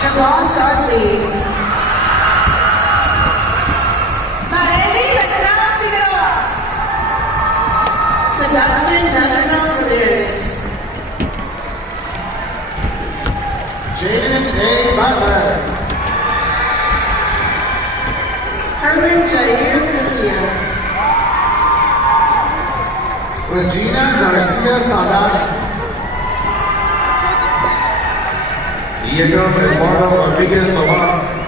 Javon Godley. Marely Beltrán Figueroa. Sebastian Madrigal Ramirez. Jaden A. Butler. Herman Jair Mejia. Regina Garcia Salgado. Diego Eduardo Rodriguez Lamar.